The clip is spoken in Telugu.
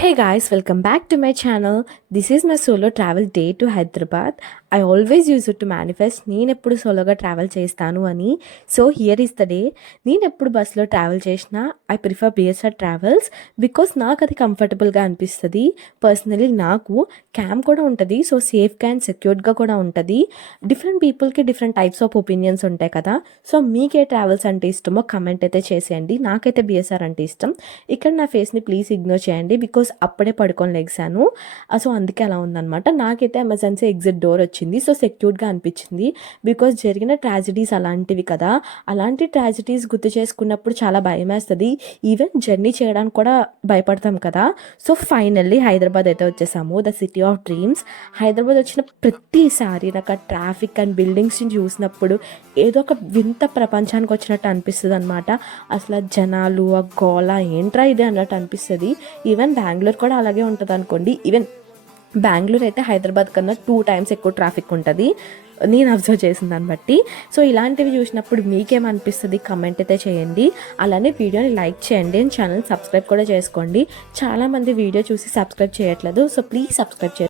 Hey guys, welcome back to my channel. This is my solo travel day to Hyderabad. I always use it to manifest నేను ఎప్పుడు సోలోగా ట్రావెల్ చేస్తాను అని. So here is the day. నేను ఎప్పుడు బస్సులో ట్రావెల్ చేసినా I prefer BSR travels because నాకు అది కంఫర్టబుల్గా అనిపిస్తుంది. పర్సనలీ నాకు క్యామ్ కూడా ఉంటుంది, సో సేఫ్గా అండ్ సెక్యూర్డ్గా కూడా ఉంటుంది. డిఫరెంట్ పీపుల్కి డిఫరెంట్ టైప్స్ ఆఫ్ ఒపీనియన్స్ ఉంటాయి కదా. సో మీకే ట్రావెల్స్ అంటే ఇష్టమో కమెంట్ అయితే చేసేయండి. నాకైతే బిఎస్ఆర్ అంటే ఇష్టం. ఇక్కడ నా ఫేస్ని ప్లీజ్ ఇగ్నోర్ చేయండి బికాస్ అప్పుడే పడుకొని లెగ్సాను. సో అందుకే అలా ఉందనమాట. నాకైతే ఎమర్జెన్సీ ఎగ్జిట్ డోర్ వచ్చింది, సో సెక్యూర్డ్గా అనిపించింది బికాస్ జరిగిన ట్రాజడీస్ అలాంటివి కదా. అలాంటి ట్రాజడీస్ గుర్తు చేసుకున్నప్పుడు చాలా భయం వేస్తుంది. ఈవెన్ జర్నీ చేయడానికి కూడా భయపడతాం కదా. సో ఫైనల్లీ హైదరాబాద్ అయితే వచ్చేసాము, the city of dreams. Hyderabad వచ్చిన ప్రతిసారి నాకు ఆ ట్రాఫిక్ అండ్ బిల్డింగ్స్ని చూసినప్పుడు ఏదో ఒక వింత ప్రపంచానికి వచ్చినట్టు అనిపిస్తుంది అనమాట. అసలు జనాలు ఆ గోళ ఏంట్రా ఇది అన్నట్టు అనిపిస్తుంది. ఈవెన్ బెంగళూరు కూడా అలాగే ఉంటుంది అనుకోండి. ఈవెన్ బెంగళూరు అయితే హైదరాబాద్ కన్నా 2 times ఎక్కువ ట్రాఫిక్ ఉంటుంది నేను అబ్జర్వ్ చేసిన దాన్ని బట్టి. సో ఇలాంటివి చూసినప్పుడు మీకేమనిపిస్తుంది కమెంట్ అయితే చేయండి. అలానే వీడియోని లైక్ చేయండి అండ్ ఛానల్ సబ్స్క్రైబ్ కూడా చేసుకోండి. చాలామంది వీడియో చూసి సబ్స్క్రైబ్ చేయట్లేదు, సో ప్లీజ్ సబ్స్క్రైబ్ చేయండి.